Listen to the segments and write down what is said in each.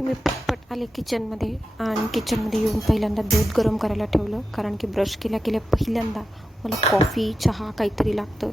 की मी पटपट आले किचनमध्ये आणि किचनमध्ये येऊन पहिल्यांदा दूध गरम करायला ठेवलं, कारण की ब्रश केल्या केल्या पहिल्यांदा मला कॉफी चहा काहीतरी लागतं.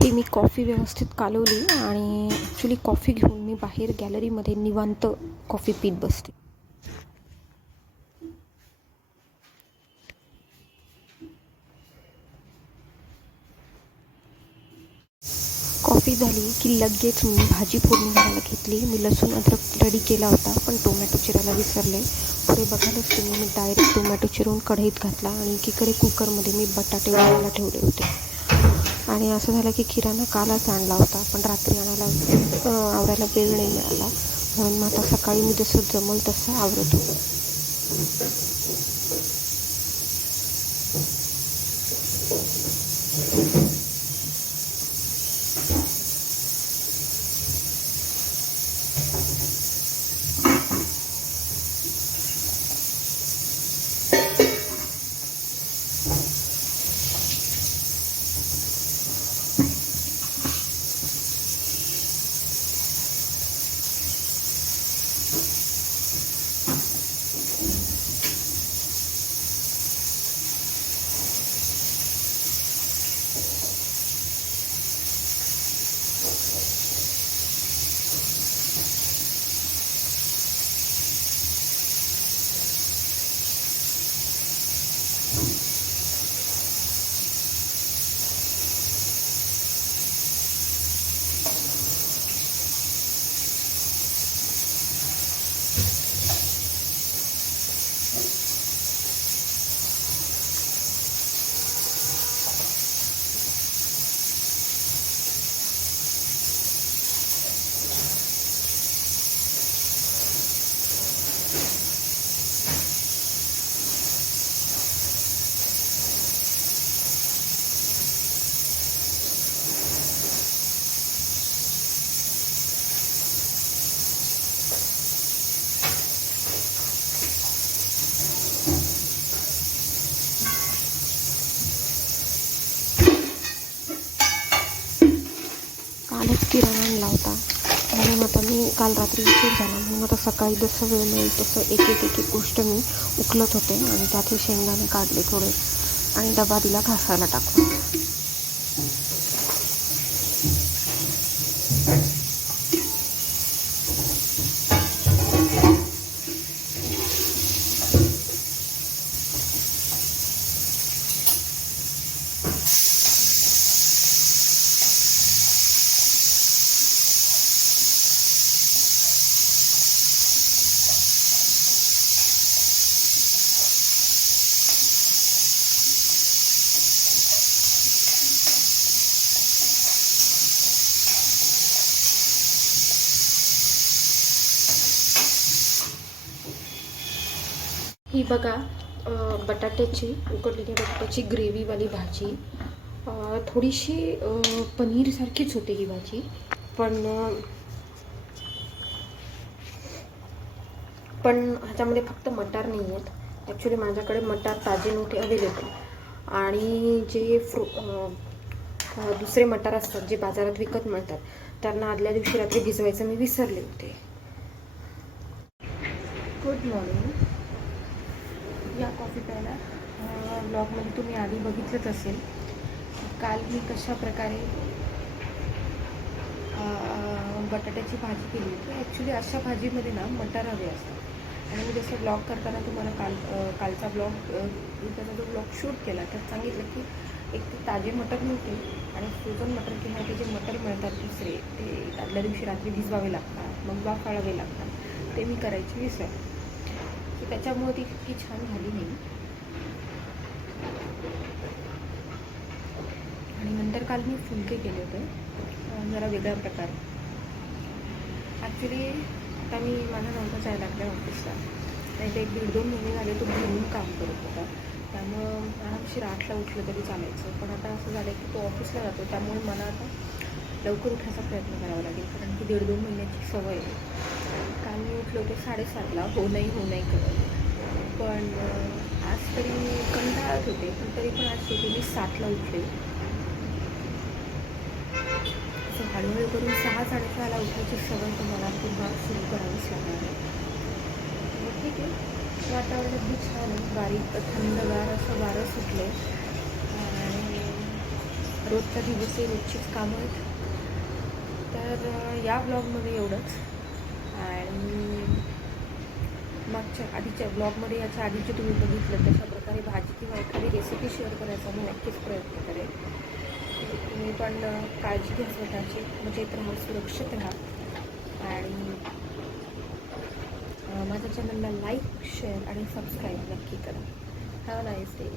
ती मी कॉफी व्यवस्थित कालवली आणि ॲक्च्युली कॉफी घेऊन मी बाहेर गॅलरीमध्ये निवांत कॉफी पीत बसते. कॉफी झाली की लगेच मी भाजी फोडणी घालायला घेतली. मी लसूण अद्रक रेडी केला होता, पण टोमॅटो चिरायला विसरले. पुढे बघायलाच तुम्ही, मी डायरेक्ट टोमॅटो चिरून कढईत घातला आणि एकीकडे कुकरमध्ये मी बटाटे उकडायला ठेवले होते. आणि असं झालं की किराणा कालच आणला होता, पण रात्री आणायला आवरायला वेळ नाही मिळाला, म्हणून मग आता सकाळी मी जसं जमल तसं आवरत होतं. कालच किराणा आणला होता, म्हणून आता मी काल रात्री उशीर झाला म्हणून आता सकाळी जसं वेळ मिळेल तसं एक एक एक एक गोष्ट मी उकलत होते आणि त्यात हे शेंगदाणे काढले थोडे आणि डबा दिला घासायला टाकून. ही बघा बटाट्याची उकडलेली बटाट्याची ग्रेव्हीवाली भाजी. थोडीशी पनीरसारखीच होते ही भाजी, पण ह्याच्यामध्ये फक्त मटार नाही आहेत. ॲक्च्युली माझ्याकडे मटार ताजे नव्हते अवेलेबल आणि जे दुसरे मटार असतात जे बाजारात विकत मिळतात त्यांना आदल्या दिवशी रात्री भिजवायचं मी विसरले होते. Good morning. या कॉफी प्यायला. ब्लॉगमध्ये तुम्ही आधी बघितलंच असेल काल मी कशा प्रकारे बटाट्याची भाजी केली होती. ॲक्च्युली अशा भाजीमध्ये ना मटार हवे असतात आणि मी जसं ब्लॉग करताना तुम्हाला कालचा त्याचा जो ब्लॉग शूट केला त्यात सांगितलं की एक ते ताजे मटर नव्हते आणि फ्रोझन मटर किंवा ते जे मटर मिळतात दुसरे ते आदल्या दिवशी रात्री भिजवावे लागतात, मग वाफाळावे लागतात, ते मी करायची विसरले. की त्याच्यामुळे ती इतकी छान झाली नाही. आणि नंतर काल मी फुलके केले होते जरा वेगळ्या प्रकारे. ॲक्च्युली आता मी माझ्या नंतर जायला लागल्या ऑफिसला, नाही तर 1-1.5-2 महिने झाले तो घरून काम करत होता, त्यामुळं आरामशीर 8ला उठलं तरी चालायचं. पण आता असं झालं की तो ऑफिसला जातो, त्यामुळे मला आता लवकर उठायचा प्रयत्न करावा लागेल, कारण की 1.5-2 महिन्याची सवय आहे. काल मी उठलो होते 7:30ला, हो नाही करत. पण आज तरी मी कंटाळत होते, पण तरी पण आज शेवटी मी 7ला उठले. असं हळूहळू करून 6-6:30ला उठायची सवय तुम्हाला पुन्हा सुरू करावीच लागणार आहे. ठीक आहे. वातावरण अगदी छान आहे, बारीक थंडगार असं वारं सुटले आणि रोजचा दिवस आहे, रोजचीच कामं आहेत. तर या ब्लॉगमध्ये एवढंच. आणि आधीच्या ब्लॉगमध्ये याच्या आधीचे तुम्ही बघितलं तशा प्रकारे भाजी किंवा एखादी रेसिपी शेअर करायचा मी नक्कीच प्रयत्न करेन. तुम्ही पण काळजी घ्या स्वतःची, मजेत राहा, सुरक्षित राहा आणि माझ्या चॅनलला लाईक, शेअर आणि सबस्क्राईब नक्की करा. Have a nice day.